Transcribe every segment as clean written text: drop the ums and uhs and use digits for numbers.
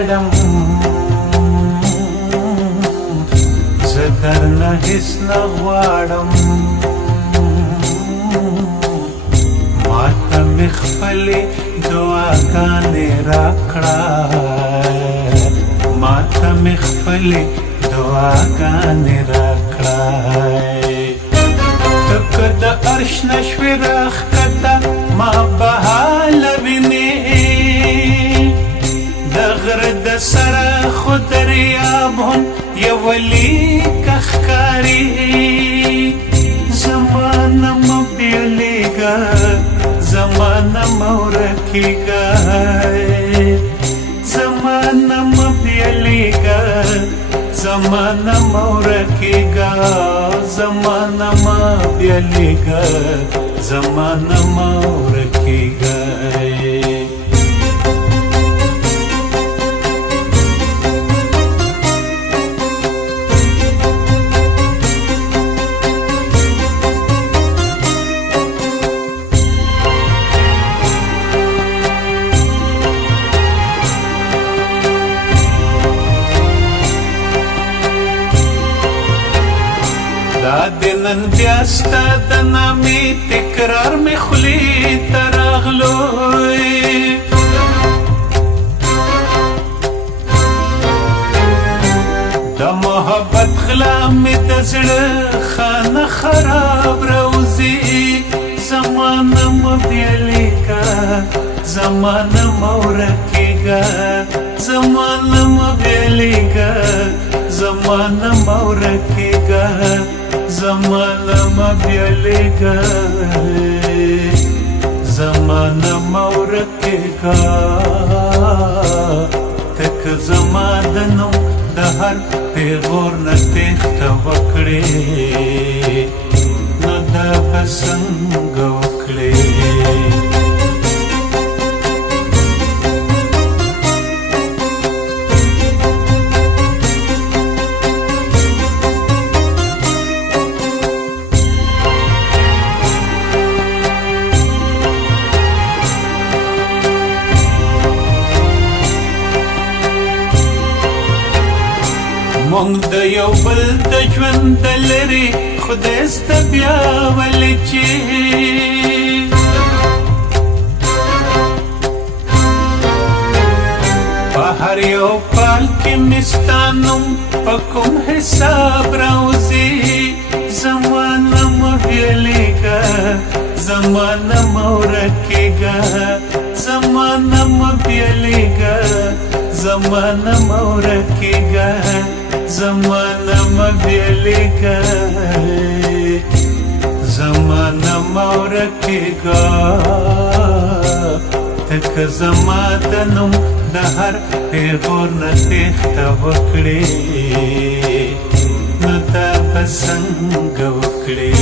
غواړم زه درنه هېڅ نه غواړم ماته مې خپلې دعاګانې راکړه ماته مې خپلې دعاګانې راکړه ته که د عرش نه شوې راښکته ما به حاله وینې د غره د سره خو دریاب هم یوه لیکه ښکاري زما نه مه بېلېږه زما نه مه ورکېږه زما نه مه بېلېږه زما نه مه ورکېږه زما نه مه بېلېږه زما نه مه ورکېږه د نن بیا ستا د نامې تکرار مې خولې ته راغلوی د محبت غلا مې د زړه خانه خراب راوځي زما نه مه بېلېږه زما نه مه ورکېږه زما نه مه بېلېږه زما نه مه ورکېږه زما نه مه بېلېږه زما نه مه ورکېږه ته که زما د نوم د هر پیغور نه تېښته وکړې نو دا به څنګه وکړې مونږ د یو بل د ژوند د لرې خدای سته بیا ولې چې په هر یو پال کې مې ستا نوم په کوم حساب راوځي زما نه مه بېلېږه زما نه مه ورکېږه زما نه مه بېلېږه زما نه مه ورکېږه زما نه مه بېلېږه زما نه مه ورکېږه ته که زما د نوم د هر پیغور نه تېښته وکړې نو دا به څنګه وکړې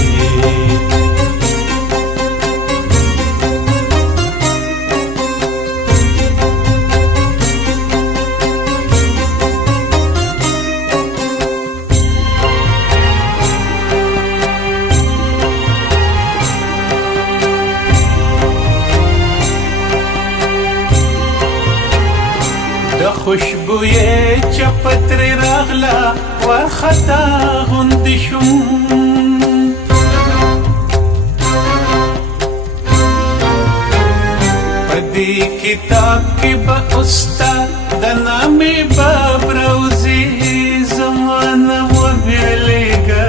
خوشبویې چپه ترې راغله وارخطا غوندې شوم په دې کتاب کې به اوس ستا د نامې باب راوځي زما نه مه بېلېږه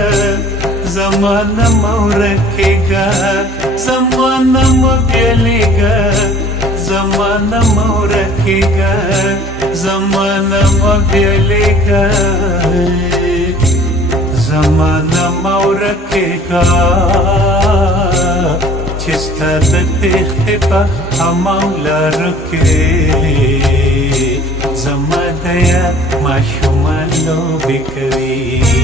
زما نه مه ورکېږه زما نه مه بېلېږه زما نه مه ورکېږه زما نه مه بېلېږه زما نه مه ورکېږه چې ستا د تېښتې په هماو لارو کې زما د یاد ماشومان لوبې کوي